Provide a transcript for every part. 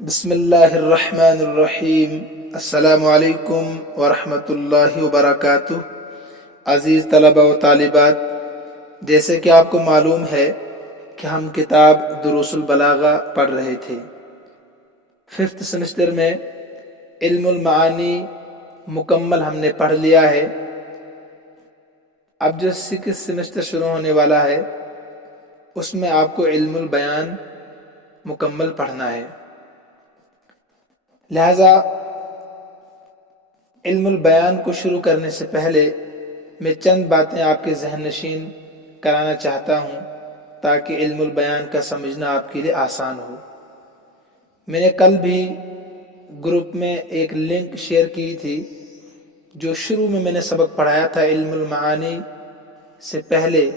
بسم اللہ الرحمن الرحیم۔ السلام علیکم ورحمۃ اللہ وبرکاتہ۔ عزیز طلبہ و طالبات، جیسے کہ آپ کو معلوم ہے کہ ہم کتاب دروس البلاغہ پڑھ رہے تھے۔ 5th سیمسٹر میں علم المعانی مکمل ہم نے پڑھ لیا ہے۔ اب جو 6th سیمسٹر شروع ہونے والا ہے اس میں آپ کو علم البیان مکمل پڑھنا ہے۔ لہذا علم البیان کو شروع کرنے سے پہلے میں چند باتیں آپ کے ذہن نشین کرانا چاہتا ہوں تاکہ علم البیان کا سمجھنا آپ کے لیے آسان ہو۔ میں نے کل بھی گروپ میں ایک لنک شیئر کی تھی جو شروع میں نے سبق پڑھایا تھا علم المعانی سے پہلے،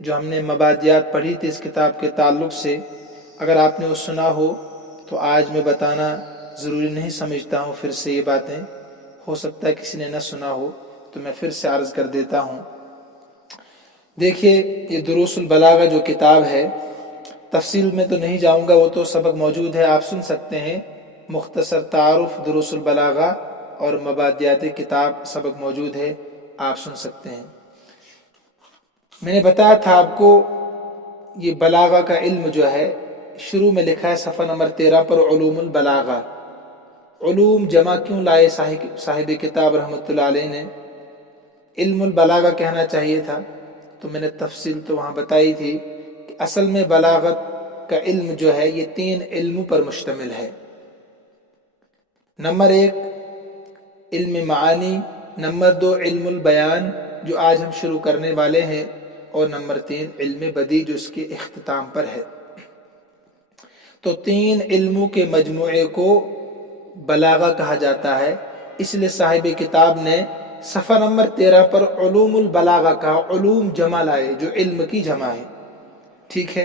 جو ہم نے مبادیات پڑھی تھی اس کتاب کے تعلق سے۔ اگر آپ نے وہ سنا ہو تو آج میں بتانا ضروری نہیں سمجھتا ہوں پھر سے یہ باتیں، ہو سکتا ہے کسی نے نہ سنا ہو تو میں پھر سے عرض کر دیتا ہوں۔ دیکھیے، یہ دروس البلاغہ جو کتاب ہے، تفصیل میں تو نہیں جاؤں گا، وہ تو سبق موجود ہے، آپ سن سکتے ہیں۔ مختصر تعارف دروس البلاغہ اور مبادیات کتاب سبق موجود ہے، آپ سن سکتے ہیں۔ میں نے بتایا تھا آپ کو یہ بلاغہ کا علم جو ہے شروع میں لکھا ہے صفحہ نمبر 13 پر، علوم البلاغہ۔ علوم جمع کیوں لائے صاحب کتاب رحمۃ اللہ علیہ نے؟ علم البلاغہ کہنا چاہیے تھا، تو میں نے تفصیل تو وہاں بتائی تھی کہ اصل میں بلاغت کا علم جو ہے یہ 3 علموں پر مشتمل ہے۔ نمبر 1 علم معانی، نمبر 2 علم البیان جو آج ہم شروع کرنے والے ہیں، اور نمبر 3 علم بدیع جو اس کے اختتام پر ہے۔ تو 3 علموں کے مجموعے کو بلاغہ کہا جاتا ہے، اس لیے صاحب کتاب نے صفحہ نمبر 13 پر علوم البلاغہ کہا، علوم جمع لائے جو علم کی جمع ہے۔ ٹھیک ہے،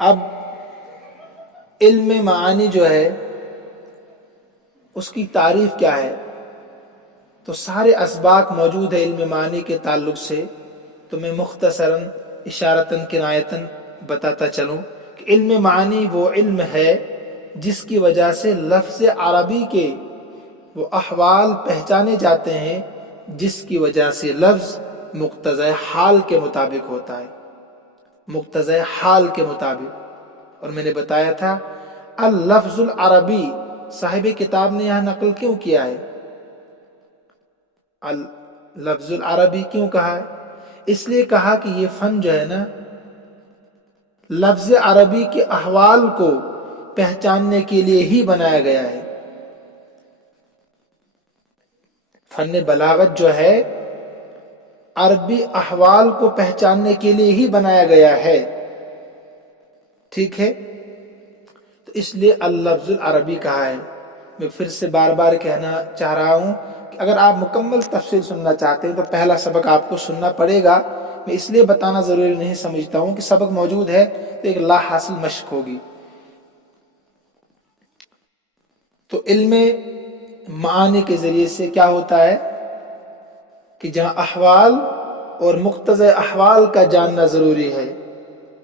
اب علم معانی جو ہے اس کی تعریف کیا ہے؟ تو سارے اسباق موجود ہے علم معانی کے تعلق سے، تو میں مختصراً اشارتاً کنایتاً بتاتا چلوں کہ علم معانی وہ علم ہے جس کی وجہ سے لفظ عربی کے وہ احوال پہچانے جاتے ہیں، جس کی وجہ سے لفظ مقتضی حال کے مطابق ہوتا ہے، مقتضی حال کے مطابق۔ اور میں نے بتایا تھا اللفظ العربی، صاحب کتاب نے یہاں نقل کیوں کیا ہے؟ اللفظ العربی کیوں کہا ہے؟ اس لیے کہا کہ یہ فن جو ہے نا، لفظ عربی کے احوال کو پہچاننے کے لیے ہی بنایا گیا ہے۔ فن بلاغت جو ہے عربی احوال کو پہچاننے کے لیے ہی بنایا گیا ہے۔ ٹھیک ہے، تو اس لیے اللفظ العربی کہا ہے۔ میں پھر سے بار بار کہنا چاہ رہا ہوں کہ اگر آپ مکمل تفصیل سننا چاہتے ہیں تو پہلا سبق آپ کو سننا پڑے گا۔ میں اس لیے بتانا ضروری نہیں سمجھتا ہوں کہ سبق موجود ہے تو ایک لا حاصل مشق ہوگی۔ تو علم معانی کے ذریعے سے کیا ہوتا ہے کہ جہاں احوال اور مقتضی احوال کا جاننا ضروری ہے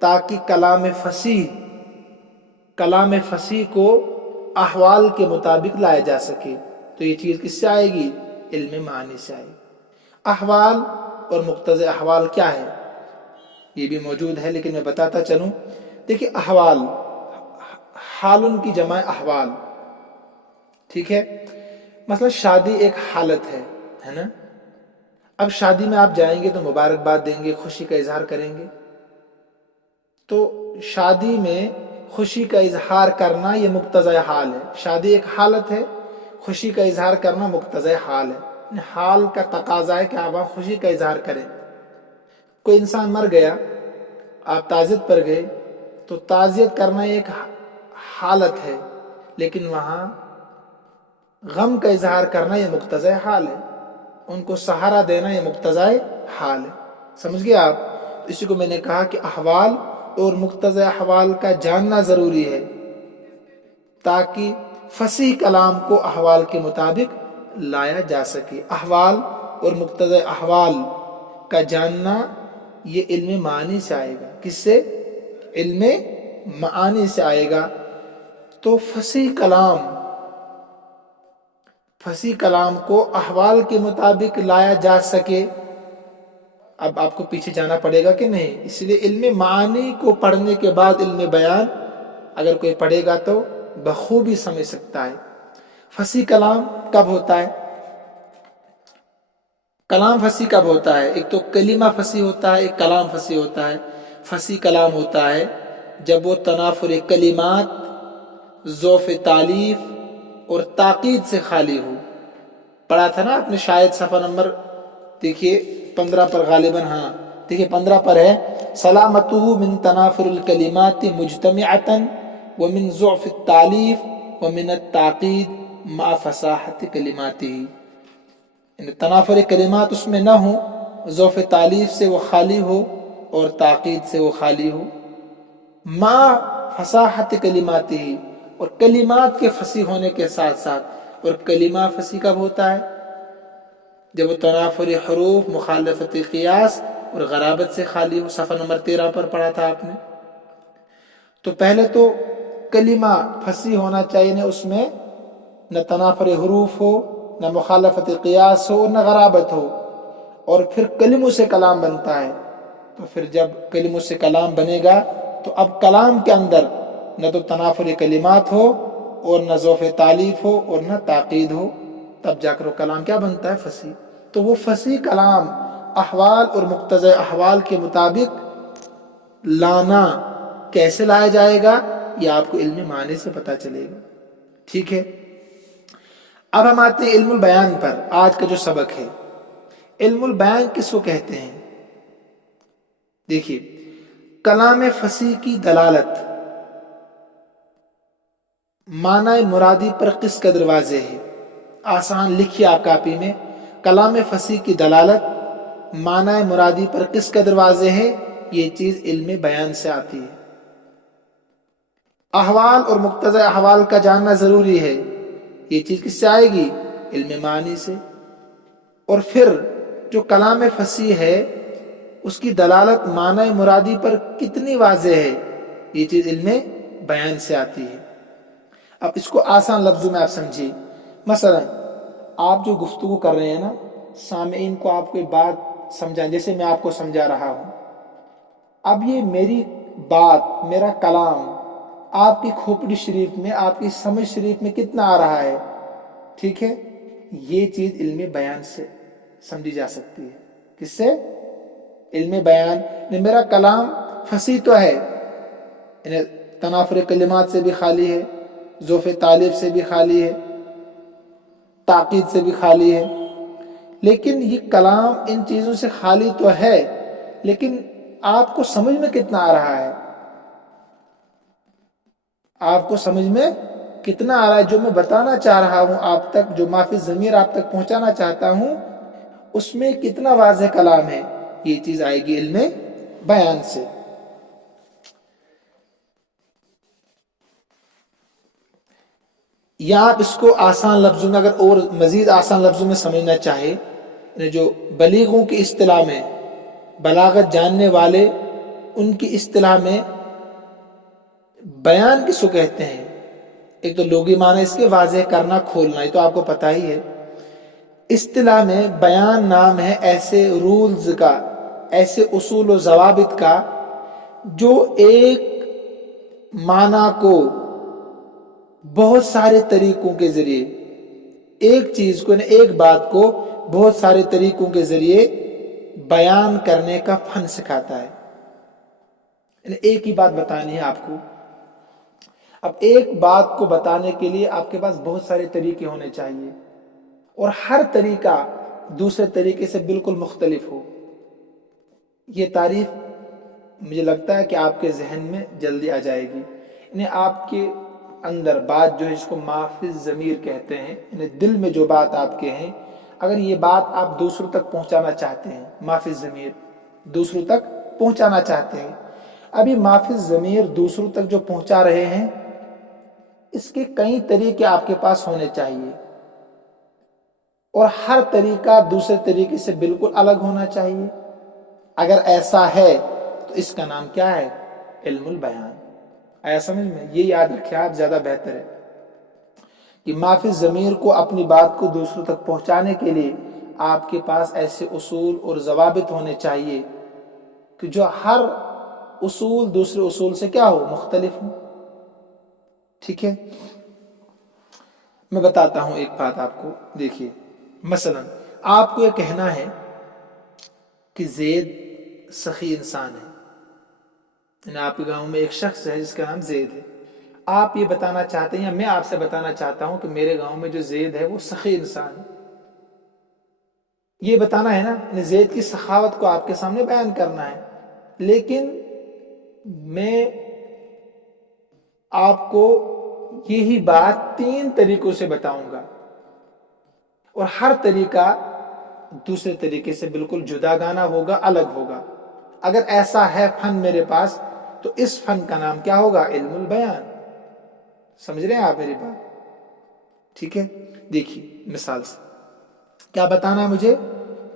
تاکہ کلام فصیح کو احوال کے مطابق لایا جا سکے، تو یہ چیز کس سے آئے گی؟ علم معانی سے آئے گی۔ احوال اور مقتضی احوال کیا ہے یہ بھی موجود ہے، لیکن میں بتاتا چلوں۔ دیکھیں، احوال حالن کی جمع احوال۔ ٹھیک ہے، مثلا شادی ایک حالت ہے نا؟ اب شادی میں آپ جائیں گے تو مبارکباد دیں گے، خوشی کا اظہار کریں گے۔ تو شادی میں خوشی کا اظہار کرنا یہ مقتضی حال ہے۔ شادی ایک حالت ہے، خوشی کا اظہار کرنا مقتضی حال ہے۔ حال کا تقاضا ہے کہ آپ خوشی کا اظہار کریں۔ کوئی انسان مر گیا، آپ تعزیت پر گئے، تو تعزیت کرنا ایک حالت ہے، لیکن وہاں غم کا اظہار کرنا یہ مقتضی حال ہے، ان کو سہارا دینا یہ مقتضی حال ہے۔ سمجھ گئے آپ؟ اسی کو میں نے کہا کہ احوال اور مقتضی احوال کا جاننا ضروری ہے تاکہ فصیح کلام کو احوال کے مطابق لایا جا سکے۔ احوال اور مقتضی احوال کا جاننا یہ علم معانی سے آئے گا۔ کس سے؟ علم معانی سے آئے گا تو فصیح کلام کو احوال کے مطابق لایا جا سکے. اب آپ کو پیچھے جانا پڑے گا کہ نہیں؟ اس لیے علم معانی کو پڑھنے کے بعد علم بیان اگر کوئی پڑھے گا تو بخوبی سمجھ سکتا ہے. فصیح کلام کب ہوتا ہے؟ کلام فصیح کب ہوتا ہے؟ ایک تو کلمہ فصیح ہوتا ہے، ایک کلام فصیح ہوتا ہے. فصیح کلام ہوتا ہے جب وہ تنافر کلمات، ضعف تعلیف اور تاکید سے خالی ہو. پڑھا تھا نا آپ نے شاید صفحہ نمبر دیکھیے 15 پر غالباً، ہاں دیکھیے 15 پر ہے سلامتہ من تنافر الکلمات مجتمعتا ومن ضعف التعلیف ومن التعقید مع فصاحت کلماته. یعنی تنافر کلمات اس میں نہ ہو، ضعف تعلیف سے وہ خالی ہو اور تاکید سے وہ خالی ہو، مع فصاحت کلماته، اور کلمات کے فصیح ہونے کے ساتھ ساتھ. اور کلمہ فصیح کب ہوتا ہے؟ جب وہ تنافر حروف، مخالفت قیاس اور غرابت سے خالی ہو. صفحہ نمبر 13 پر پڑھا تھا آپ نے. تو پہلے تو کلمہ فصیح ہونا چاہیے، نہ اس میں نہ تنافر حروف ہو، نہ مخالفت قیاس ہو، نہ غرابت ہو. اور پھر کلموں سے کلام بنتا ہے. تو پھر جب کلموں سے کلام بنے گا تو اب کلام کے اندر نہ تو تنافر کلمات ہو اور نہ ضعف تعلیف ہو اور نہ تاکید ہو، تب جا کر وہ کلام کیا بنتا ہے؟ فصیح. تو وہ فصیح کلام احوال اور مقتضی احوال کے مطابق لانا کیسے لایا جائے گا، یہ آپ کو علم معنی سے پتہ چلے گا. ٹھیک ہے، اب ہم آتے ہیں علم البیان پر. آج کا جو سبق ہے، علم البیان کس کو کہتے ہیں؟ دیکھیے، کلام فصیح کی دلالت معنی مرادی پر کس قدر واضح ہے. آسان لکھیے آپ کاپی میں، کلام فصیح کی دلالت معنی مرادی پر کس قدر واضح ہے. یہ چیز علم بیان سے آتی ہے. احوال اور مقتضی احوال کا جاننا ضروری ہے. یہ چیز کس سے آئے گی؟ علم معنی سے. اور پھر جو کلام فصیح ہے اس کی دلالت معنی مرادی پر کتنی واضح ہے، یہ چیز علم بیان سے آتی ہے. اب اس کو آسان لفظوں میں آپ سمجھیے. مثلا آپ جو گفتگو کر رہے ہیں نا، سامعین کو آپ کوئی بات سمجھائیں، جیسے میں آپ کو سمجھا رہا ہوں. اب یہ میری بات، میرا کلام آپ کی کھوپڑی شریف میں، آپ کی سمجھ شریف میں کتنا آ رہا ہے. ٹھیک ہے، یہ چیز علم بیان سے سمجھی جا سکتی ہے. کس سے؟ علم بیان. میرا کلام فصیح تو ہے، تنافر کلمات سے بھی خالی ہے، ضعف تعلیف سے بھی خالی ہے، تاکید سے بھی خالی ہے، لیکن یہ کلام ان چیزوں سے خالی تو ہے، لیکن آپ کو سمجھ میں کتنا آ رہا ہے؟ آپ کو سمجھ میں کتنا آ رہا ہے؟ جو میں بتانا چاہ رہا ہوں آپ تک، جو ما فی الضمیر آپ تک پہنچانا چاہتا ہوں، اس میں کتنا واضح کلام ہے. یہ چیز آئے گی علم بیان سے. یا آپ اس کو آسان لفظوں میں، اگر اور مزید آسان لفظوں میں سمجھنا چاہے، جو بلیغوں کی اصطلاح میں، بلاغت جاننے والے، ان کی اصطلاح میں بیان کس کو کہتے ہیں؟ ایک تو لغوی معنی اس کے واضح کرنا، کھولنا، یہ تو آپ کو پتہ ہی ہے. اصطلاح میں بیان نام ہے ایسے رولز کا، ایسے اصول و ضوابط کا جو ایک معنی کو بہت سارے طریقوں کے ذریعے، ایک چیز کو، ایک بات کو بہت سارے طریقوں کے ذریعے بیان کرنے کا فن سکھاتا ہے. ایک ہی بات بتانی ہے آپ کو. اب ایک بات کو بتانے کے لیے آپ کے پاس بہت سارے طریقے ہونے چاہیے، اور ہر طریقہ دوسرے طریقے سے بالکل مختلف ہو. یہ تعریف مجھے لگتا ہے کہ آپ کے ذہن میں جلدی آ جائے گی. آپ کے اندر بات جو ہے، اس کو ما فی الضمیر کہتے ہیں، دل میں جو بات آپ کے ہیں، اگر یہ بات آپ دوسروں تک پہنچانا چاہتے ہیں، ما فی الضمیر دوسروں تک پہنچانا چاہتے ہیں. ابھی ما فی الضمیر دوسروں تک جو پہنچا رہے ہیں، اس کے کئی طریقے آپ کے پاس ہونے چاہیے، اور ہر طریقہ دوسرے طریقے سے بالکل الگ ہونا چاہیے. اگر ایسا ہے تو اس کا نام کیا ہے؟ علم البیان. آیا سمجھ میں؟ یہ یاد رکھیں آپ، زیادہ بہتر ہے کہ معافی ضمیر کو اپنی بات کو دوسروں تک پہنچانے کے لیے آپ کے پاس ایسے اصول اور ضوابط ہونے چاہیے کہ جو ہر اصول دوسرے اصول سے کیا ہو، مختلف ہو. ٹھیک ہے، میں بتاتا ہوں ایک بات آپ کو. دیکھیے مثلا آپ کو یہ کہنا ہے کہ زید سخی انسان ہے، یعنی آپ کے گاؤں میں ایک شخص ہے جس کا نام زید ہے. آپ یہ بتانا چاہتے ہیں یا میں آپ سے بتانا چاہتا ہوں کہ میرے گاؤں میں جو زید ہے وہ سخی انسان ہے. یہ بتانا ہے نا، یعنی زید کی سخاوت کو آپ کے سامنے بیان کرنا ہے. لیکن میں آپ کو یہی بات 3 طریقوں سے بتاؤں گا، اور ہر طریقہ دوسرے طریقے سے بالکل جدا گانا ہوگا، الگ ہوگا. اگر ایسا ہے فن میرے پاس تو اس فن کا نام کیا ہوگا؟ علم البیان. سمجھ رہے ہیں آپ میری بات؟ ٹھیک ہے، دیکھیے مثال سے کیا بتانا ہے مجھے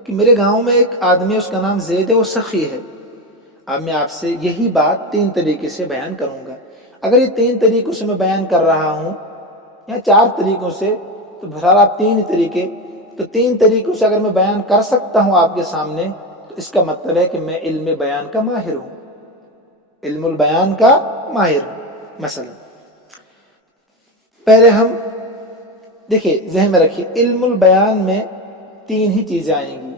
کہ میرے گاؤں میں ایک آدمی ہے، اس کا نام زید ہے، وہ سخی ہے. اب میں آپ سے یہی بات 3 طریقے سے بیان کروں گا. اگر یہ 3 طریقوں سے میں بیان کر رہا ہوں یا 4 طریقوں سے، تو بہرحال آپ 3 ہی طریقے، تو 3 طریقوں سے اگر میں بیان کر سکتا ہوں آپ کے سامنے تو اس کا مطلب ہے کہ میں علم بیان کا ماہر ہوں، علم البیان کا ماہر ہوں. مثلا پہلے ہم دیکھیں، ذہن میں رکھیے، علم البیان میں 3 ہی چیزیں آئیں گی: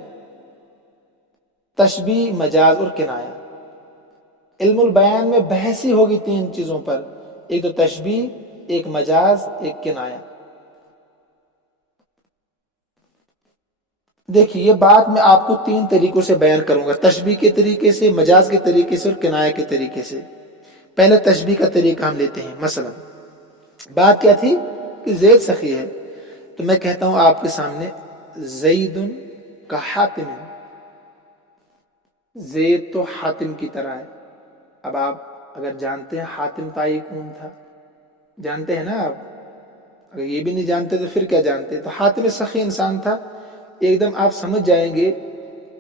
تشبیہ، مجاز اور کنایہ. علم البیان میں بحث ہی ہوگی 3 چیزوں پر، ایک تو تشبیہ، ایک مجاز، ایک کنایہ. دیکھیے یہ بات میں آپ کو 3 طریقوں سے بیان کروں گا، تشبیہ کے طریقے سے، مجاز کے طریقے سے اور کنایہ کے طریقے سے. پہلے تشبیہ کا طریقہ ہم لیتے ہیں. مثلا بات کیا تھی کہ زید سخی ہے، تو میں کہتا ہوں آپ کے سامنے زید کا حاتم، زید تو حاتم کی طرح ہے. اب آپ اگر جانتے ہیں حاتم طائی کون تھا، جانتے ہیں نا آپ؟ اگر یہ بھی نہیں جانتے تو پھر کیا جانتے؟ تو حاتم سخی انسان تھا. ایک دم آپ سمجھ جائیں گے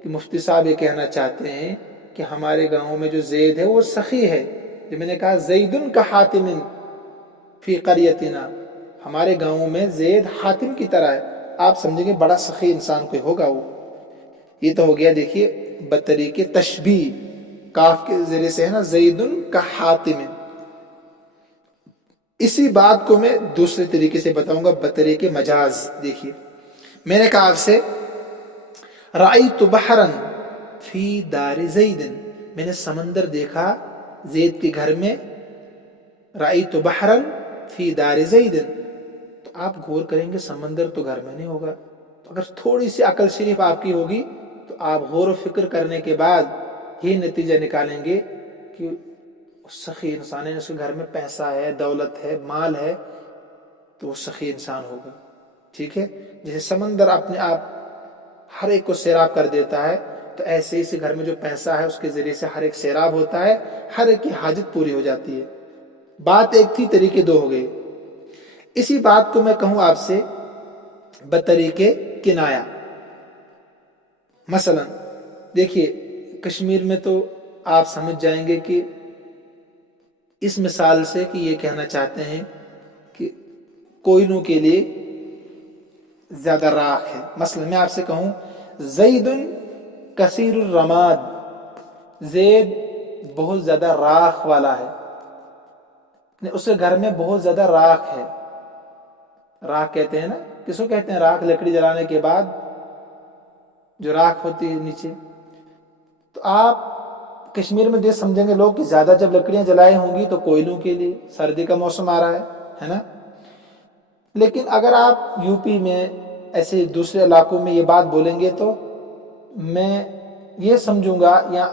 کہ مفتی صاحب یہ کہنا چاہتے ہیں کہ ہمارے گاؤں میں جو زید ہے وہ سخی ہے. جو میں نے کہا زید کا حاتم فی قریتنا، ہمارے گاؤں میں زید حاتم کی طرح ہے، آپ سمجھیں گے بڑا سخی انسان کوئی ہوگا وہ. یہ تو ہو گیا دیکھیے بطریقے تشبیہ، کاف کے ذریعے سے ہے نا، زید کا حاتم. اسی بات کو میں دوسرے طریقے سے بتاؤں گا بطریقے مجاز. دیکھیے میں نے کہا آپ سے رأیت بحرا فی دار زید، میں نے سمندر دیکھا زید کے گھر میں. رأیت بحرا فی دار زید، تو آپ غور کریں گے سمندر تو گھر میں نہیں ہوگا. تو اگر تھوڑی سی عقل شریف آپ کی ہوگی تو آپ غور و فکر کرنے کے بعد یہ نتیجہ نکالیں گے کہ سخی انسان ہے، اس کے گھر میں پیسہ ہے، دولت ہے، مال ہے، تو وہ سخی انسان ہوگا. ٹھیک ہے، جیسے سمندر اپنے آپ ہر ایک کو سیراب کر دیتا ہے، تو ایسے ہی اسی گھر میں جو پیسہ ہے اس کے ذریعے سے ہر ایک سیراب ہوتا ہے، ہر ایک کی حاجت پوری ہو جاتی ہے. بات ایک تھی، طریقے 2 ہو گئے. اسی بات کو میں کہوں آپ سے بطریقے کنایہ. مثلا دیکھیے کشمیر میں تو آپ سمجھ جائیں گے کہ اس مثال سے کہ یہ کہنا چاہتے ہیں کہ کوئلوں کے لیے زیادہ راکھ ہے. مثلا میں آپ سے کہوں زید کثیر الرماد، زید بہت زیادہ راکھ والا ہے، اس کے گھر میں بہت زیادہ راکھ ہے. راکھ کہتے ہیں نا، کس کو کہتے ہیں راکھ؟ لکڑی جلانے کے بعد جو راکھ ہوتی ہے نیچے. تو آپ کشمیر میں دیکھ سمجھیں گے لوگ کہ زیادہ جب لکڑیاں جلائی ہوں گی تو کوئلوں کے لیے، سردی کا موسم آ رہا ہے نا. لیکن اگر آپ یو پی میں ایسے دوسرے علاقوں میں یہ بات بولیں گے تو میں یہ سمجھوں گا یا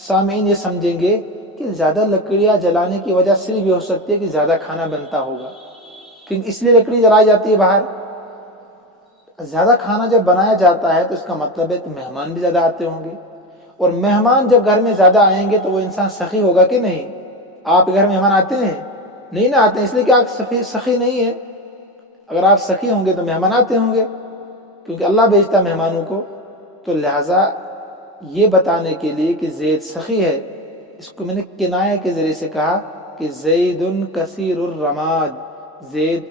سامعین یہ سمجھیں گے کہ زیادہ لکڑیاں جلانے کی وجہ صرف یہ ہو سکتی ہے کہ زیادہ کھانا بنتا ہوگا، کیونکہ اس لیے لکڑی جلائی جاتی ہے باہر. زیادہ کھانا جب بنایا جاتا ہے تو اس کا مطلب ہے کہ مہمان بھی زیادہ آتے ہوں گے، اور مہمان جب گھر میں زیادہ آئیں گے تو وہ انسان سخی ہوگا کہ نہیں؟ آپ کے گھر مہمان آتے ہیں؟ نہیں نہ آتے ہیں، اس لیے کہ آپ سخی نہیں ہے. اگر آپ سخی ہوں گے تو مہمان آتے ہوں گے، کیونکہ اللہ بھیجتا ہے مہمانوں کو. تو لہٰذا یہ بتانے کے لیے کہ زید سخی ہے، اس کو میں نے کنایہ کے ذریعے سے کہا کہ کہ زیدن کثیر الرماد، زید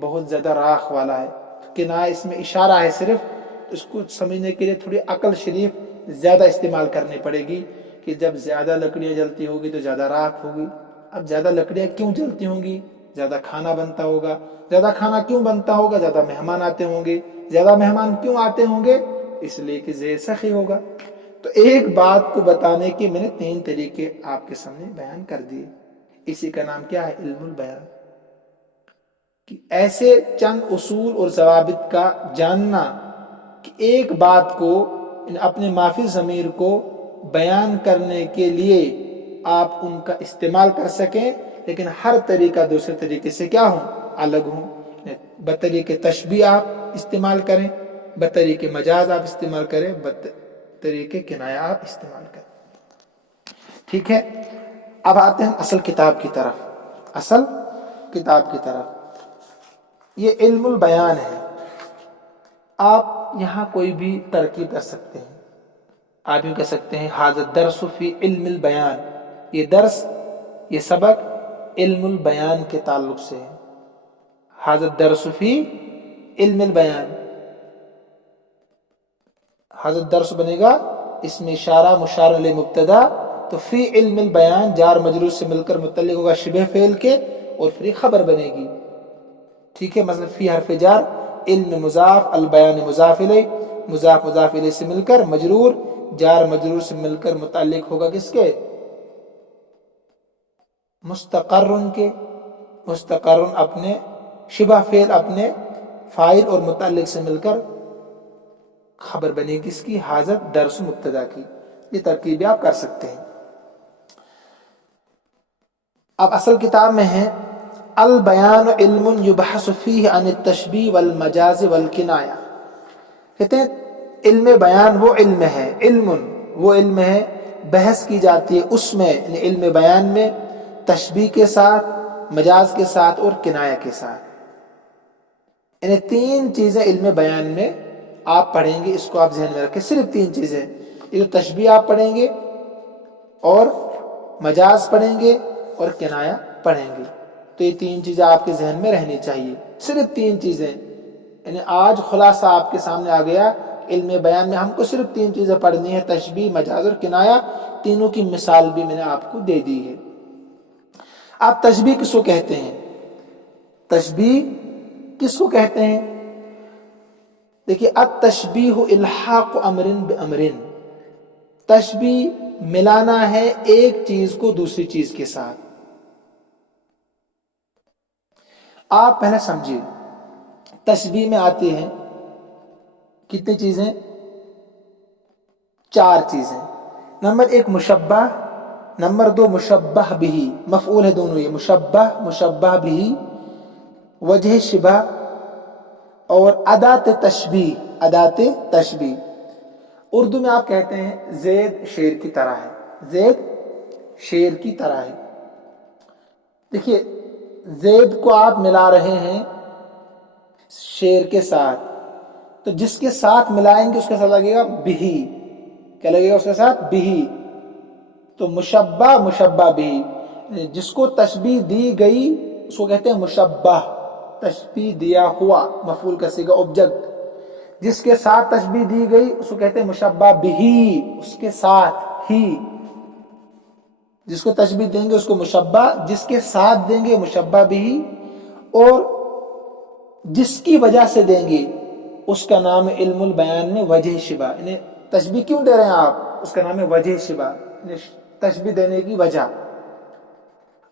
بہت زیادہ راکھ والا ہے. کنایہ اس میں اشارہ ہے صرف، اس کو سمجھنے کے لیے تھوڑی عقل شریف زیادہ استعمال کرنی پڑے گی کہ جب زیادہ لکڑیاں جلتی ہوگی تو زیادہ راکھ ہوگی. اب زیادہ لکڑیاں کیوں جلتی ہوں گی؟ زیادہ کھانا بنتا ہوگا. زیادہ کھانا کیوں بنتا ہوگا؟ زیادہ مہمان آتے ہوں گے. زیادہ مہمان کیوں آتے ہوں گے؟ اس لیے کہ زید سخی ہوگا. تو ایک بات کو بتانے کے میں نے 3 طریقے آپ کے سامنے بیان کر دیے. اسی کا نام کیا ہے؟ علم البیان. کہ ایسے چند اصول اور ضوابط کا جاننا کہ ایک بات کو اپنے مافی ضمیر کو بیان کرنے کے لیے آپ ان کا استعمال کر سکیں، لیکن ہر طریقہ دوسرے طریقے سے کیا ہوں؟ الگ ہوں. بطریقے تشبیہ آپ استعمال کریں، بطریقے مجاز آپ استعمال کریں، بطریقے کنایہ آپ استعمال کریں. ٹھیک ہے، اب آتے ہیں اصل کتاب کی طرف. اصل کتاب کی طرف یہ علم البیان ہے. آپ یہاں کوئی بھی ترکیب کر سکتے ہیں. آپ یوں کہہ سکتے ہیں ھذا الدرس فی علم البیان، یہ درس، یہ سبق علم البیان کے تعلق سے ہے. ھذا الدرس فی علم البیان، ھذا الدرس بنے گا اس میں اشارہ مشار الیہ مبتدا، تو فی علم البیان جار مجرور سے مل کر متعلق ہوگا شبہ فعل کے، اور پھر خبر بنے گی. ٹھیک ہے، مثلا فی حرف جار، علم مضاف، البیان مضاف الیہ، مضاف مضاف الیہ سے مل کر مجرور، جار مجرور سے مل کر متعلق ہوگا کس کے؟ مستقرن کے. مستقرن اپنے شبہ فعل اپنے فاعل اور متعلق سے مل کر خبر بنے کس کی؟ ھذا الدرس مبتدا کی. یہ ترکیبیں آپ کر سکتے ہیں. اب اصل کتاب میں ہے البیان علم یبحث فیہ عن التشبیہ والمجاز والکنایہ. کہتے ہیں علم بیان وہ علم ہے، علم وہ علم ہے بحث کی جاتی ہے اس میں، یعنی علم بیان میں تشبیہ کے ساتھ، مجاز کے ساتھ اور کنایہ کے ساتھ. یعنی 3 چیزیں علم بیان میں آپ پڑھیں گے. اس کو آپ ذہن میں رکھیں، صرف 3 چیزیں. یہ تشبیہ آپ پڑھیں گے، اور مجاز پڑھیں گے، اور کنایہ پڑھیں گے. تو یہ 3 چیزیں آپ کے ذہن میں رہنی چاہیے، صرف 3 چیزیں. یعنی آج خلاصہ آپ کے سامنے آ گیا. علم بیان میں ہم کو صرف 3 چیزیں پڑھنی ہے، تشبیہ، مجاز اور کنایہ. تینوں کی مثال بھی میں نے آپ کو دے دی ہے. آپ تشبیہ کس کو کہتے ہیں؟ تشبیہ کس کو کہتے ہیں؟ دیکھیے، التشبیہ الحاق امر بامر. تشبیہ ملانا ہے ایک چیز کو دوسری چیز کے ساتھ. آپ پہلے سمجھیے، تشبیہ میں آتی ہیں کتنی چیزیں؟ 4 چیزیں. نمبر 1 مشبہ، نمبر 2 مشبہ بھی، مفعول ہے دونوں، یہ مشبہ، مشبہ بھی، وجہ شبہ، اور ادات تشبیہ. ادات تشبیہ اردو میں آپ کہتے ہیں زید شیر کی طرح ہے. زید شیر کی طرح ہے. دیکھیے، زید کو آپ ملا رہے ہیں شیر کے ساتھ، تو جس کے ساتھ ملائیں گے اس کے ساتھ لگے گا بھی. کیا لگے گا اس کے ساتھ؟ بھی. تو مشبہ، مشبہ بھی، جس کو تشبیہ دی گئی اس کو کہتے ہیں مشبہ. تشبیہ دیا ہوا، مفعول کا صیغہ آبجیکٹ. جس کے ساتھ تشبیہ دی گئی اس کو کہتے ہیں مشبہ بھی، اس کے ساتھ ہی. جس کو تشبیہ دیں گے اس کو مشبہ، جس کے ساتھ دیں گے مشبہ بھی، اور جس کی وجہ سے دیں گے اس کا نام ہے علم البیان میں وجہ شبہ. یعنی تشبیہ کیوں دے رہے ہیں آپ؟ اس کا نام ہے وجہ شبہ، یعنی تشبیہ دینے کی وجہ.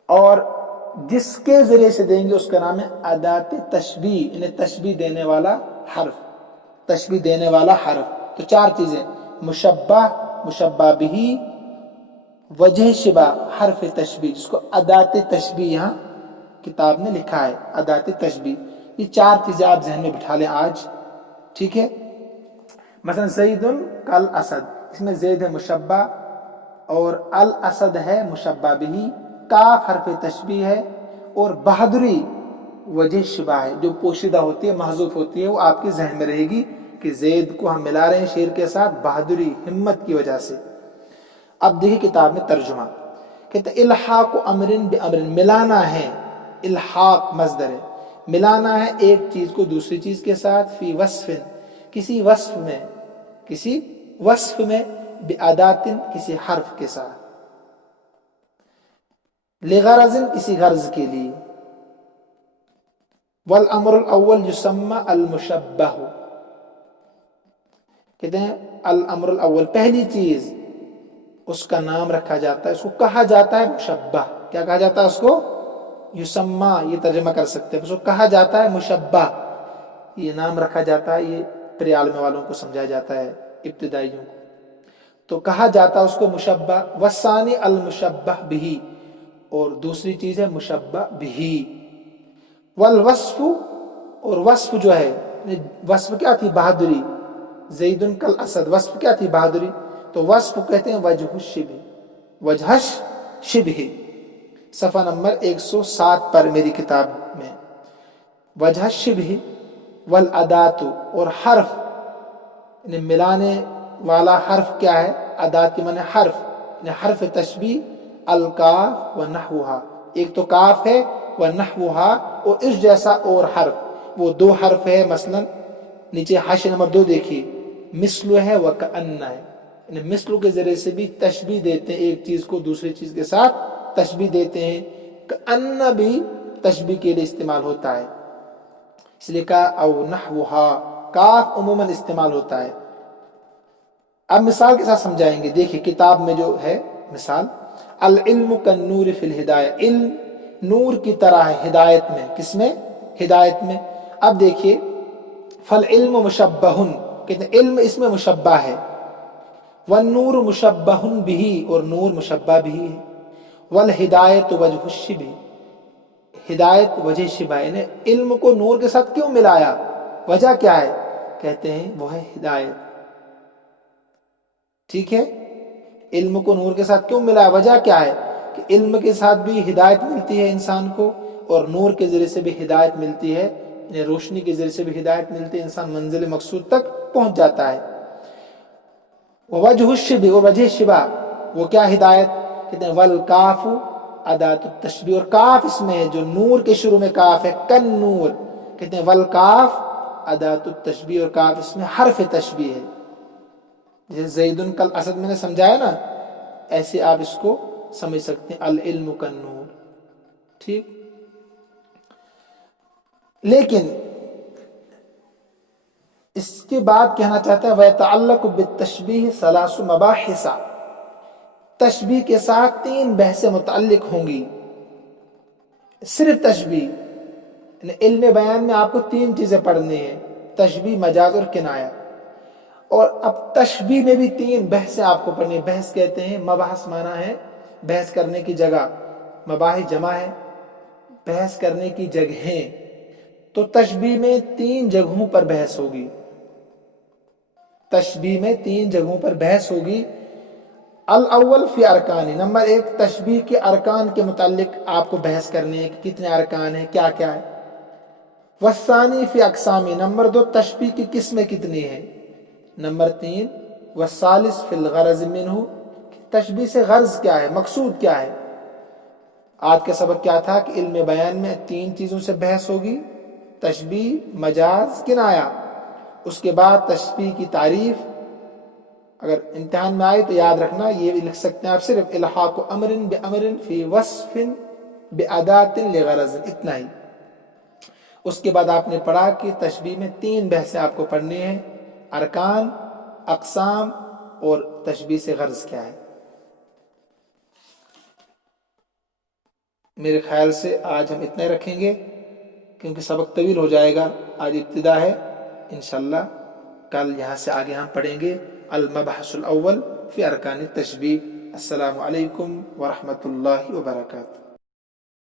اور جس کے ذریعے سے دیں گے اس کا نام ہے ادات تشبیہ، یعنی تشبیہ دینے والا حرف. تشبیہ دینے والا حرف. تو 4 چیزیں، مشبہ، مشبہ بھی، وجہ شبہ، حرف تشبیہ، جس کو ادات تشبیہ یہاں کتاب نے لکھا ہے، ادات تشبیہ. یہ 4 چیزیں آپ ذہن میں بٹھا لیں آج. ٹھیک ہے، مثلا زید کل اسد، اس میں زید ہے مشبہ، اور الاسد ہے مشبہ بھی. کاف حرف تشبیہ ہے، اور بہادری وجہ شبہ ہے جو پوشیدہ ہوتی ہے، محذوف ہوتی ہے. وہ آپ کے ذہن میں رہے گی کہ زید کو ہم ملا رہے ہیں شیر کے ساتھ بہادری، ہمت کی وجہ سے. اب دیکھیں کتاب میں ترجمہ. کہتے ہیں الحاق امرن بامرن، ملانا ہے، الحاق مصدر ہے، ملانا ہے ایک چیز کو دوسری چیز کے ساتھ، فی وصف، کسی وصف میں، کسی وصف میں، بادات، کسی حرف کے ساتھ، لغرض، کسی غرض کے لیے، والامر الاول یسمى المشبہ، کہتے ہیں الامر الاول، پہلی چیز اس کا نام رکھا جاتا ہے، اس کو کہا جاتا ہے مشبہ، کیا کہا جاتا ہے اس کو؟ یسمى، یہ ترجمہ کر سکتے ہیں، اس کو کہا جاتا ہے مشبہ، یہ نام رکھا جاتا ہے، یہ پری عالم والوں کو سمجھایا جاتا ہے، ابتدائیوں کو، تو کہا جاتا ہے اس کو مشبہ، والثانی المشبہ بہ، اور دوسری چیز ہے مشبہ بہ، والوصف، اور وصف جو ہے، وصف کیا تھی؟ بہادری، زید کالاسد، وصف کیا تھی؟ بہادری، تو وصف کہتے ہیں وجہ الشبہ، وجہ الشبہ، صفحہ نمبر 107 پر میری کتاب میں، وجہ الشبہ، والادات، اور حرف، یعنی ملانے والا حرف کیا ہے؟ ادات کی معنی حرف، یعنی حرف تشبیہ، الکاف ونحوہا، ایک تو کاف ہے، ونحوہا، اور اس جیسا اور حرف، وہ دو حرف ہے، مثلا نیچے حاشیہ نمبر 2 دیکھیے، مثل ہے وکأن ہے، یعنی مثل کے ذریعے سے بھی تشبیہ دیتے ہیں، ایک چیز کو دوسری چیز کے ساتھ تشبیہ دیتے ہیں، کأن بھی تشبیہ کے لیے استعمال ہوتا ہے، اس لیے کہا او نحوہا، کاف عموماً استعمال ہوتا ہے۔ اب مثال کے ساتھ سمجھائیں گے، دیکھیں کتاب میں جو ہے مثال، العلم کالنور فی الہدایہ، علم نور کی طرح ہے ہدایت میں، کس میں؟ ہدایت میں۔ اب دیکھیے، فالعلم مشبہ، کہتے ہیں علم اس میں مشبہ ہے، والنور مشبہ بہ، اور نور مشبہ بھی ہے، والہدایت وجہ الشبہ، ہدایت وجہ شبہ، یعنی علم کو نور کے ساتھ کیوں ملایا؟ وجہ کیا ہے؟ کہتے ہیں وہ ہے ہدایت، ٹھیک ہے، علم کو نور کے ساتھ کیوں ملایا؟ وجہ کیا ہے؟ کہ علم کے ساتھ بھی ہدایت ملتی ہے انسان کو، اور نور کے ذریعے سے بھی ہدایت ملتی ہے، یعنی روشنی کے ذریعے سے بھی ہدایت ملتی ہے، انسان منزل مقصود تک پہنچ جاتا ہے۔ وجہ الشبہ، اور وجہ شبہ، وہ کیا ہدایت؟ کہتے ہیں والکاف ادات التشبیہ، اور کاف اس میں ہے، جو نور کے شروع میں کاف ہے، کن نور، کہتے ہیں والکاف ادات التشبیہ، اور کاف اس میں حرف تشبیہ ہے، جیسے زید کالاسد میں نے سمجھایا نا، ایسے آپ اس کو سمجھ سکتے ہیں، العلم کالنور، ٹھیک۔ لیکن اس کے بعد کہنا چاہتا ہے وَيَتَعَلَّقُ بِالتَّشْبِيهِ ثَلَاثُ مَبَاحِثَ، تشبیہ کے ساتھ 3 بحثیں متعلق ہوں گی، صرف تشبیہ، یعنی علم بیان میں آپ کو 3 چیزیں پڑھنی ہیں، تشبیہ، مجاز اور کنایہ، اور اب تشبیہ میں بھی 3 بحثیں آپ کو پڑھنی ہیں۔ بحث کہتے ہیں، مباحث معنی ہے بحث کرنے کی جگہ، مباحث جمع ہے بحث کرنے کی جگہیں، تو تشبیہ میں 3 جگہوں پر بحث ہوگی، تشبیہ میں 3 جگہوں پر بحث ہوگی۔ الاول فی ارکانی، نمبر 1 تشبیہ کے ارکان کے متعلق آپ کو بحث کرنی ہے کہ کتنے ارکان ہیں، کیا کیا ہے۔ والثانی فی اقسامی، نمبر 2 تشبیہ کی قسمیں کتنی ہیں۔ نمبر 3 والثالث فی الغرض منہ، تشبیہ سے غرض کیا ہے، مقصود کیا ہے۔ آج کا سبق کیا تھا کہ علم بیان میں 3 چیزوں سے بحث ہوگی، تشبیہ، مجاز، کنایہ، اس کے بعد تشبیہ کی تعریف، اگر امتحان میں آئے تو یاد رکھنا، یہ بھی لکھ سکتے ہیں آپ صرف الحاق امر بامر فی وصف بادات لغرض، اتنا ہی۔ اس کے بعد آپ نے پڑھا کہ تشبیہ میں 3 بحثیں آپ کو پڑھنی ہیں، ارکان، اقسام، اور تشبیہ سے غرض کیا ہے۔ میرے خیال سے آج ہم اتنا ہی رکھیں گے، کیونکہ سبق طویل ہو جائے گا، آج ابتدا ہے، انشاءاللہ کل یہاں سے آگے ہم پڑھیں گے المبحث الاول فی ارکان التشبیہ۔ السلام علیکم ورحمۃ اللہ وبرکاتہ۔